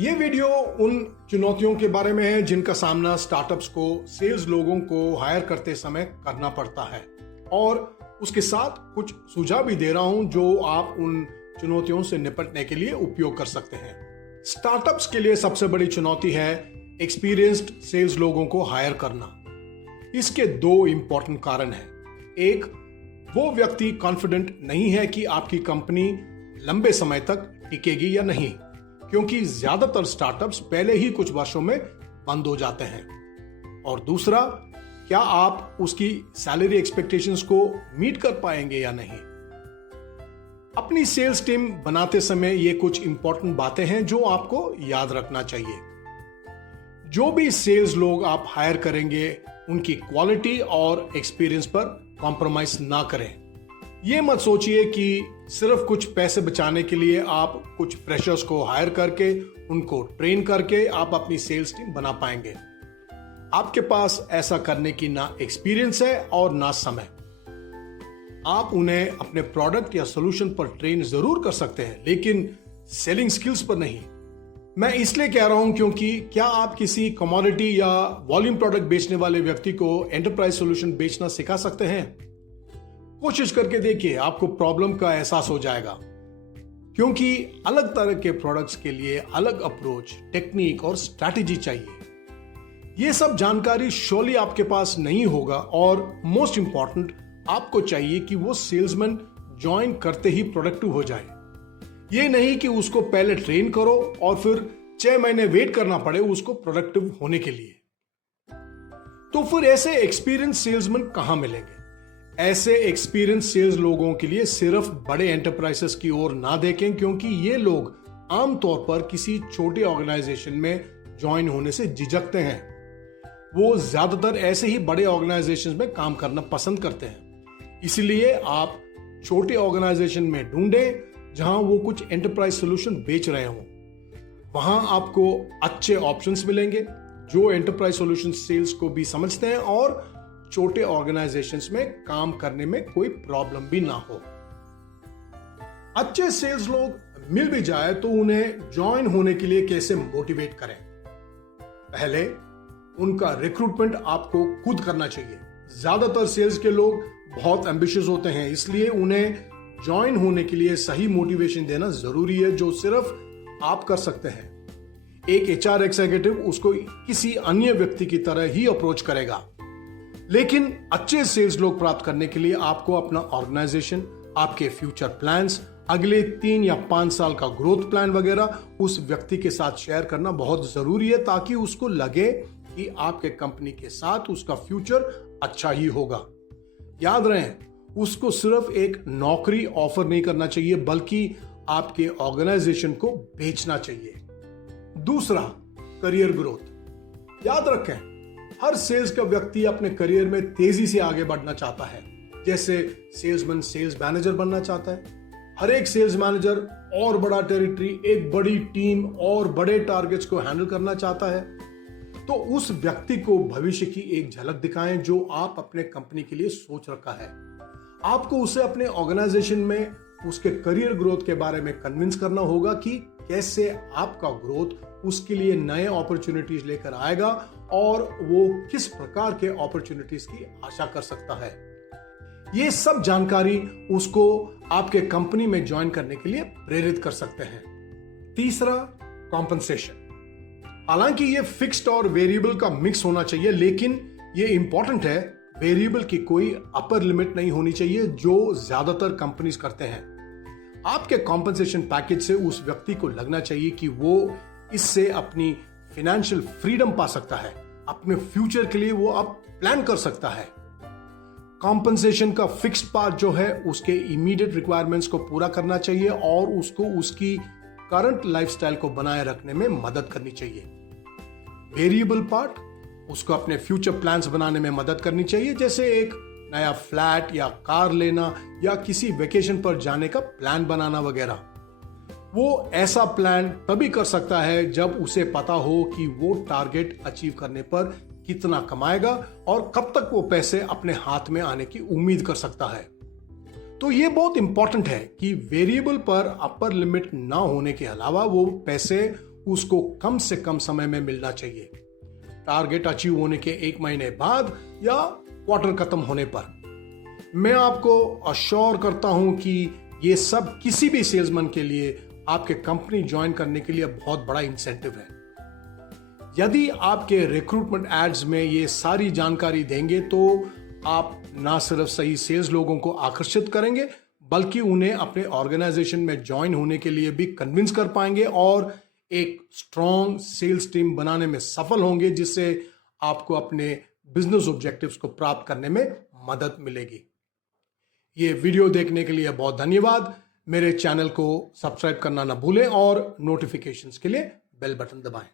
ये वीडियो उन चुनौतियों के बारे में है जिनका सामना स्टार्टअप्स को सेल्स लोगों को हायर करते समय करना पड़ता है, और उसके साथ कुछ सुझाव भी दे रहा हूं जो आप उन चुनौतियों से निपटने के लिए उपयोग कर सकते हैं। स्टार्टअप्स के लिए सबसे बड़ी चुनौती है एक्सपीरियंस्ड सेल्स लोगों को हायर करना। इसके दो इंपॉर्टेंट कारण हैं। एक, वो व्यक्ति कॉन्फिडेंट नहीं है कि आपकी कंपनी लंबे समय तक टिकेगी या नहीं, क्योंकि ज्यादातर स्टार्टअप्स पहले ही कुछ वर्षों में बंद हो जाते हैं। और दूसरा, क्या आप उसकी सैलरी एक्सपेक्टेशंस को मीट कर पाएंगे या नहीं। अपनी सेल्स टीम बनाते समय ये कुछ इंपॉर्टेंट बातें हैं जो आपको याद रखना चाहिए। जो भी सेल्स लोग आप हायर करेंगे, उनकी क्वालिटी और एक्सपीरियंस पर कॉम्प्रोमाइज ना करें। ये मत सोचिए कि सिर्फ कुछ पैसे बचाने के लिए आप कुछ फ्रेशर्स को हायर करके उनको ट्रेन करके आप अपनी सेल्स टीम बना पाएंगे। आपके पास ऐसा करने की ना एक्सपीरियंस है और ना समय। आप उन्हें अपने प्रोडक्ट या सॉल्यूशन पर ट्रेन जरूर कर सकते हैं, लेकिन सेलिंग स्किल्स पर नहीं। मैं इसलिए कह रहा हूं क्योंकि क्या आप किसी कमोडिटी या वॉल्यूम प्रोडक्ट बेचने वाले व्यक्ति को एंटरप्राइज सॉल्यूशन बेचना सिखा सकते हैं? कोशिश करके देखिए, आपको प्रॉब्लम का एहसास हो जाएगा, क्योंकि अलग तरह के प्रोडक्ट्स के लिए अलग अप्रोच, टेक्निक और स्ट्रैटेजी चाहिए। यह सब जानकारी श्योरली आपके पास नहीं होगा, और मोस्ट इंपॉर्टेंट, आपको चाहिए कि वो सेल्समैन ज्वाइन करते ही प्रोडक्टिव हो जाए। ये नहीं कि उसको पहले ट्रेन करो और फिर 6 महीने वेट करना पड़े उसको प्रोडक्टिव होने के लिए। तो फिर ऐसे एक्सपीरियंस सेल्समैन कहां मिलेंगे? ऐसे एक्सपीरियंस सेल्स लोगों के लिए सिर्फ बड़े एंटरप्राइजेस की ओर ना देखें, क्योंकि ये लोग आमतौर पर किसी छोटे ऑर्गेनाइजेशन में ज्वाइन होने से झिझकते हैं। वो ज्यादातर ऐसे ही बड़े ऑर्गेनाइजेशन में काम करना पसंद करते हैं। इसलिए आप छोटे ऑर्गेनाइजेशन में ढूंढें जहां वो कुछ एंटरप्राइज सॉल्यूशन बेच रहे हों। वहां आपको अच्छे ऑप्शंस मिलेंगे जो एंटरप्राइज सॉल्यूशन सेल्स को भी समझते हैं और छोटे ऑर्गेनाइजेशंस में काम करने में कोई प्रॉब्लम भी ना हो। अच्छे सेल्स लोग मिल भी जाए तो उन्हें ज्वाइन होने के लिए कैसे मोटिवेट करें? पहले, उनका रिक्रूटमेंट आपको खुद करना चाहिए। ज्यादातर सेल्स के लोग बहुत एम्बिशियस होते हैं, इसलिए उन्हें ज्वाइन होने के लिए सही मोटिवेशन देना जरूरी है, जो सिर्फ आप कर सकते हैं। एक एचआर एग्जीक्यूटिव उसको किसी अन्य व्यक्ति की तरह ही अप्रोच करेगा, लेकिन अच्छे सेल्स लोग प्राप्त करने के लिए आपको अपना ऑर्गेनाइजेशन, आपके फ्यूचर प्लान्स, अगले 3 या 5 साल का ग्रोथ प्लान वगैरह उस व्यक्ति के साथ शेयर करना बहुत जरूरी है, ताकि उसको लगे कि आपके कंपनी के साथ उसका फ्यूचर अच्छा ही होगा। याद रहे, उसको सिर्फ एक नौकरी ऑफर नहीं करना चाहिए, बल्कि आपके ऑर्गेनाइजेशन को बेचना चाहिए। दूसरा, करियर ग्रोथ। याद रखें, हर सेल्स का व्यक्ति अपने करियर में तेजी से आगे बढ़ना चाहता है। जैसे सेल्समैन सेल्स मैनेजर बनना चाहता है। हर एक सेल्स मैनेजर और बड़ा टेरिटरी, एक बड़ी टीम और बड़े टारगेट्स को हैंडल करना चाहता है। तो उस व्यक्ति को भविष्य की एक झलक दिखाएं जो आप अपने कंपनी के लिए सोच रखा है। आपको उसे अपने ऑर्गेनाइजेशन में उसके करियर ग्रोथ के बारे में कन्विंस करना होगा कि कैसे आपका ग्रोथ उसके लिए नए अपॉर्चुनिटीज लेकर आएगा और वो किस प्रकार के अपॉर्चुनिटीज की आशा कर सकता है। ये सब जानकारी उसको आपके कंपनी में ज्वाइन करने के लिए प्रेरित कर सकते हैं। तीसरा, कॉम्पनसेशन। हालांकि ये फिक्स्ड और वेरिएबल का मिक्स होना चाहिए, लेकिन ये इंपॉर्टेंट है, वेरिएबल की कोई अपर लिमिट नहीं होनी चाहिए जो ज्यादातर कंपनीज करते हैं। आपके कॉम्पनसेशन पैकेज से उस व्यक्ति को लगना चाहिए कि वो इससे अपनी फाइनेंशियल फ्रीडम पा सकता है, अपने फ्यूचर के लिए वो अब प्लान कर सकता है। कॉम्पनसेशन का फिक्स्ड पार्ट जो है उसके इमीडिएट रिक्वायरमेंट्स को पूरा करना चाहिए और उसको उसकी करंट लाइफस्टाइल को बनाए रखने में मदद करनी चाहिए। वेरिएबल पार्ट उसको अपने फ्यूचर प्लान्स बनाने में मदद करनी चाहिए, जैसे एक नया फ्लैट या कार लेना या किसी वेकेशन पर जाने का प्लान बनाना वगैरह। वो ऐसा प्लान तभी कर सकता है जब उसे पता हो कि वो टारगेट अचीव करने पर कितना कमाएगा और कब तक वो पैसे अपने हाथ में आने की उम्मीद कर सकता है। तो ये बहुत इंपॉर्टेंट है कि वेरिएबल पर अपर लिमिट ना होने के अलावा वो पैसे उसको कम से कम समय में मिलना चाहिए, टारगेट अचीव होने के 1 महीने बाद या क्वार्टर खत्म होने पर। मैं आपको अश्योर करता हूं कि ये सब किसी भी सेल्समैन के लिए आपके कंपनी ज्वाइन करने के लिए बहुत बड़ा इंसेंटिव है। यदि आपके रिक्रूटमेंट एड्स में ये सारी जानकारी देंगे तो आप ना सिर्फ सही सेल्स लोगों को आकर्षित करेंगे बल्कि उन्हें अपने ऑर्गेनाइजेशन में ज्वाइन होने के लिए भी कन्विंस कर पाएंगे और एक स्ट्रॉन्ग सेल्स टीम बनाने में सफल होंगे, जिससे आपको अपने बिजनेस ऑब्जेक्टिव्स को प्राप्त करने में मदद मिलेगी। ये वीडियो देखने के लिए बहुत धन्यवाद। मेरे चैनल को सब्सक्राइब करना ना भूलें और नोटिफिकेशंस के लिए बेल बटन दबाएं।